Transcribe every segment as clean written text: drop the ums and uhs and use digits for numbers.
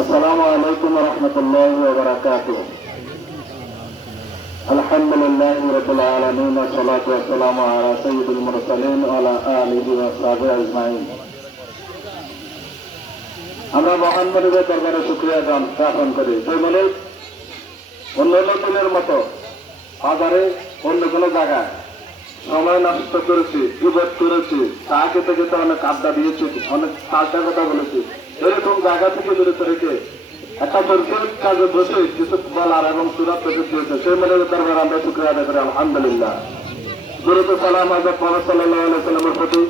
السلام عليكم ورحمة الله وبركاته. الحمد لله رب العالمين والصلاة والسلام على سيد المرسلين وعلى آله وصحبه أجمعين. আমরা মহান মানবের দরবারে শুকরিয়া জ্ঞাপন করি যে মানে অন্য দিনের মতো বাজারে অন্য কোনো জায়গায় সময় নষ্ট করেছি, বিপদ করেছি, চা খেতে খেতে অনেক আড্ডা দিয়েছি, অনেক পাল্টা কথা বলেছি, এরকম জায়গা থেকে দূরে রেখে একটা বৈজ্ঞানিক কাজে বসে কিছু বলার এবং সুরাত পেতে দিয়েছে সেই মানবের দরবারে আমরা শুকরিয়া আদায় করি আলহামদুলিল্লাহ। দুরূদ ও সালাম হযরত মুহাম্মদ সাল্লাল্লাহু আলাইহি ওয়াসাল্লামের প্রতি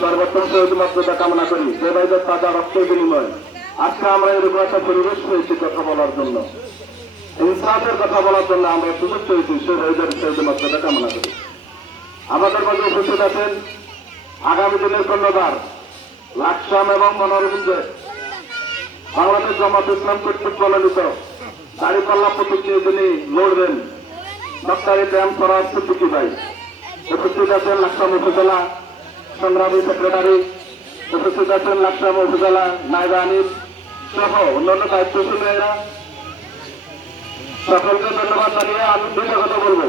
সর্বোত্তম শহীদ মর্যাদা কামনা করি। যে ভাইদের তাজা রক্তের বিনিময় আজকে আমরা এরকম একটা পরিবেশ পেয়েছি কথা বলার জন্য, ইনসাফের কথা বলার জন্য আমরা সুযোগ পেয়েছি, সেই ভাইদের শহীদ মর্যাদা কামনা করি। আমাদের মাঝে উপস্থিত আছেন আগামী দিনের কর্ণধার লাকসাম এবং মনোরঞ্জে বাংলাদেশ জামাত ইসলাম কর্তৃক মনোনীত দাঁড়িপাল্লা প্রতীক নিয়ে যিনি লড়বেন ডক্টর ইব্রাহিম ফরাজ সিদ্দিকী ভাই। উপস্থিত আছেন লাকসাম উপজেলা সংগ্রামী সেক্রেটারি, উপস্থিত আছেন লাকসাম উপজেলা নায়েবে আমির সহ অন্যান্য দায়িত্বশীল মেয়েরা। সকলকে ধন্যবাদ জানিয়ে আমি দুইটা কথা বলবো।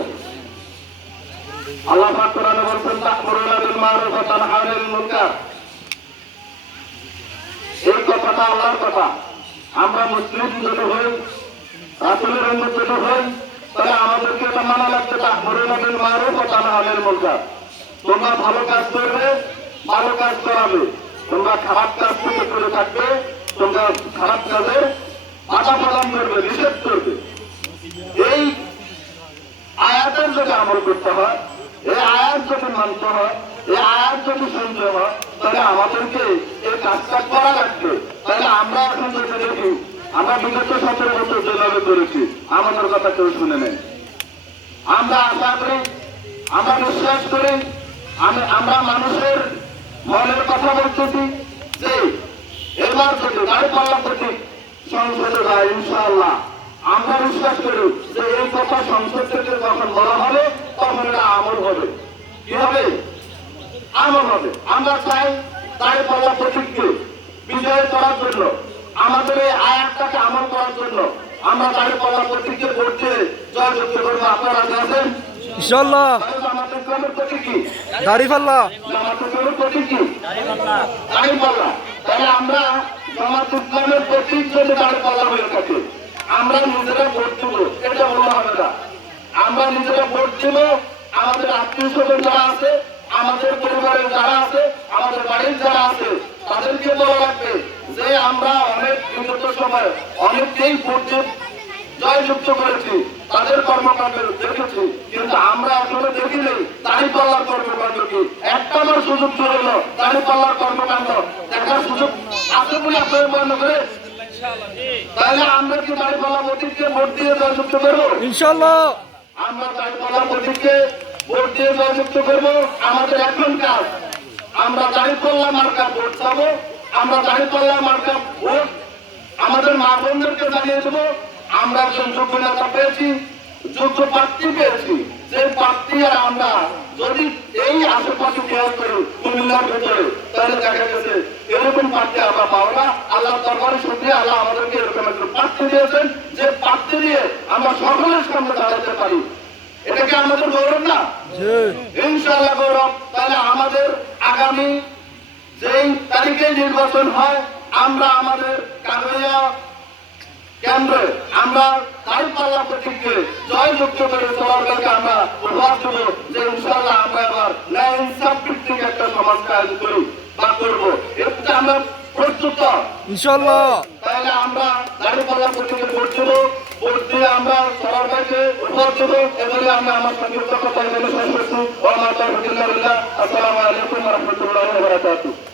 আল্লাহ পাক কোরআনে বলেছেন তা'মুরুনা বিল মা'রুফ ওয়া তানহাউনা আনিল মুনকার। এই কথাটা আল্লাহর কথা। আমরা মুসলিম যদি হই, রাসূলের উম্মত যদি হই, তাহলে আমাদেরকে এটা মানা লাগবে তা'মুরুনা বিল মা'রুফ ওয়া তানহাউনা আনিল মুনকার। তোমরা ভালো কাজ করবে, ভালো কাজ করাবে, তোমরা খারাপ কাজ থেকে দূরে থাকবে, তোমরা খারাপ কাজের বাধা প্রদান করবে, নিষেধ করবে। এই আয়াতের যদি আমল করতে হয়, এই আয়াত যদি মানতে হয়, এই আয়াত যদি শুনতে হয়, তাহলে আমাদেরকে এই কাজটা করা লাগবে। তাহলে আমরা এখন যদি দেখি আমরা বিগত 17 বছর যেভাবে করেছি আমাদের কথা কেউ শুনে নেই। আমরা আশা করি, আমরা বিশ্বাস করি, আমরা মানুষের মনের কথা বলতেছি যে এবার যদি দাঁড়িপাল্লা প্রতীক সংসদে যায় ইনশাআল্লাহ আমরা বিশ্বাস করি যে এই কথা সংসদ থেকে যখন বলা হবে তখন এটা আমল হবে। কি হবে? আমল হবে। আমরা চাই দাঁড়িপাল্লা প্রতীককে বিজয় করার জন্য, আমাদের এই আয়াতটাকে আমল করার জন্য আমরা দাঁড়িপাল্লা প্রতীককে ভোট দিয়ে জয়যুক্ত করবো। আপনারা রাজি আছেন? ইনশাআল্লাহ। জামাত ইসলামের প্রতীক কি? দাঁড়িপাল্লা। জামাত ইসলামের প্রতীক কি? দাঁড়িপাল্লা। তাহলে আমরা জামাত ইসলামের প্রতীক যদি দাঁড়িপাল্লা হয়ে থাকে আমরা নিজেরা ভোট দিব, এটা বলা হবে না। আমরা নিজেরা ভোট দিব, আমাদের আত্মীয় স্বজন যারা আছে, আমাদের পরিবারের যারা আছে, আমাদের বাড়ির যারা আছে তাদেরকে বলা লাগবে যে আমরা অনেক বিগত সময় অনেককেই ভোট দিয়ে জয়যুক্ত করেছি, তাদের কর্মকাণ্ড দেখেছি, কিন্তু আমরা আসলে দেখিনি দাঁড়িপাল্লার কর্মকাণ্ড কি। একটা আমার সুযোগ ছিল দাঁড়িপাল্লার কর্মকাণ্ড দেখার সুযোগ আছে বলে আপনাদের মনে করে। তাহলে আমরা কি দাঁড়িপাল্লা প্রতীককে ভোট দিয়ে জয়যুক্ত করবো? ইনশাআল্লাহ। আমরা দাঁড়িপাল্লা প্রতীককে ভোট দিয়ে জয়যুক্ত করবো। আমাদের এখন কাজ, আমরা দাঁড়িপাল্লা মার্কা ভোট পাবো, আমরা দাঁড়িপাল্লা মার্কা ভোট আমাদের মা বোনদেরকে জানিয়ে দেবো আমরা একজন যোগ্য নেতা পেয়েছি, যোগ্য প্রার্থী পেয়েছি। যে প্রার্থী আর আমরা যদি এই আশেপাশে খেয়াল করি কুমিল্লার ভেতরে, তাহলে দেখা গেছে এরকম প্রার্থী আমরা পাবো না। আল্লাহ দরবারে শুকরিয়া, আল্লাহ আমাদেরকে এরকম একজন প্রার্থী দিয়েছেন যে প্রার্থী দিয়ে আমরা সকলের সামনে দাঁড়াতে পারি। এটা কি আমাদের গৌরব না? ইনশাআল্লাহ গৌরব। তাহলে আমাদের আগামী যেই তারিখে নির্বাচন হয় আমরা আমাদের কাগরিয়া কেন্দ্রে আমরা দাঁড়িপাল্লা প্রতীককে জয়যুক্ত করে সরকারকে আমরা উপহার দেব যে ইনশাআল্লাহ আমরা এবার ন্যায় ইনসাফ ভিত্তিক একটা সমাজ কায়ন করি বা করবো। এতে আমরা প্রস্তুত ইনশাআল্লাহ। তাহলে আমরা দাঁড়িপাল্লা প্রতীকে ভোট দেবো, ভোট দিয়ে আমরা সরকারকে উপহার দেবো। এবারে আমরা আমার সংক্ষিপ্ত কথা এখানে শেষ করছি। আসসালামু আলাইকুম ওয়া রাহমাতুল্লাহি ওয়া বারাকাতুহু।